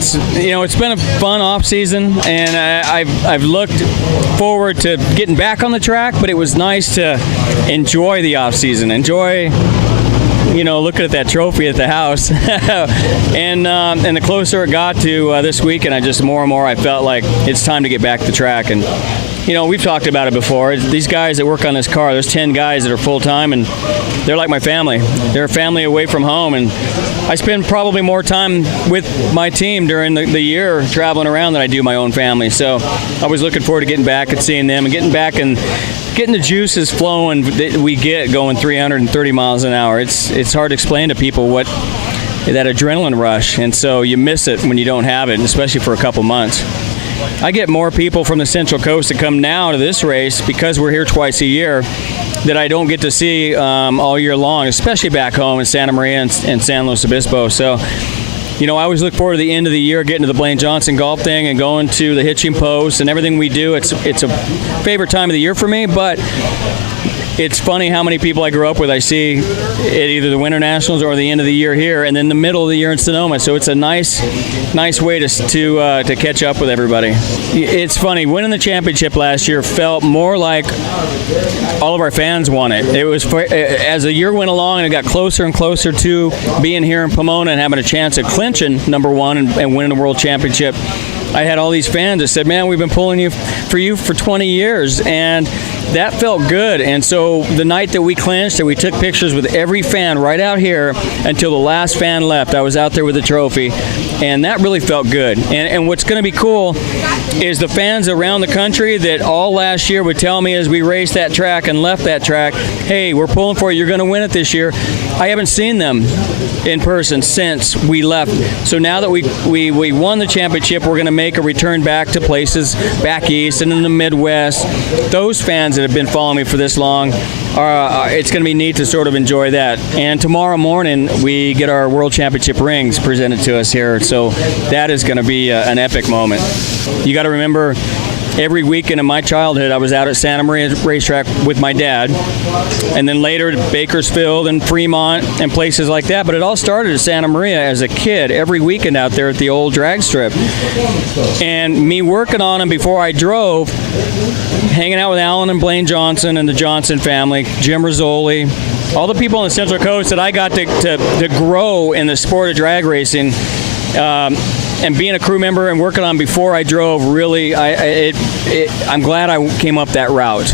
it's been a fun off season, and I've looked forward to getting back on the track, but it was nice to enjoy the off season, enjoy looking at that trophy at the house. and the closer it got to this weekend, I just more and more I felt like it's time to get back to the track. And we've talked about it before. These guys that work on this car, there's 10 guys that are full-time, and they're like my family. They're a family away from home, and I spend probably more time with my team during the year traveling around than I do my own family. So I was looking forward to getting back and seeing them and getting back and getting the juices flowing that we get going 330 miles an hour. It's hard to explain to people what that adrenaline rush, and so you miss it when you don't have it, especially for a couple months. I get more people from the Central Coast that come now to this race because we're here twice a year that I don't get to see all year long, especially back home in Santa Maria and San Luis Obispo. So, I always look forward to the end of the year, getting to the Blaine Johnson golf thing and going to the hitching post and everything we do. It's a favorite time of the year for me, but it's funny how many people I grew up with I see at either the Winter Nationals or the end of the year here, and then the middle of the year in Sonoma. So it's a nice way to catch up with everybody. It's funny, winning the championship last year felt more like all of our fans won it. It was as the year went along and it got closer and closer to being here in Pomona and having a chance at clinching number one and winning the world championship. I had all these fans that said, "Man, we've been pulling for you for 20 years," and that felt good. And so the night that we clinched and we took pictures with every fan right out here until the last fan left, I was out there with the trophy, and that really felt good. And what's going to be cool is the fans around the country that all last year would tell me as we raced that track and left that track, "Hey, we're pulling for you, you're going to win it this year." I haven't seen them in person since we left. So now that we won the championship, we're going to make a return back to places back east and in the Midwest. Those fans that have been following me for this long, it's going to be neat to sort of enjoy that. And tomorrow morning, we get our World Championship rings presented to us here. So that is going to be an epic moment. You got to remember, every weekend in my childhood, I was out at Santa Maria Racetrack with my dad, and then later at Bakersfield and Fremont and places like that. But it all started at Santa Maria as a kid, every weekend out there at the old drag strip. And me working on them before I drove, hanging out with Alan and Blaine Johnson and the Johnson family, Jim Rizzoli, all the people on the Central Coast that I got to grow in the sport of drag racing. And being a crew member and working on before I drove, really, I'm glad I came up that route.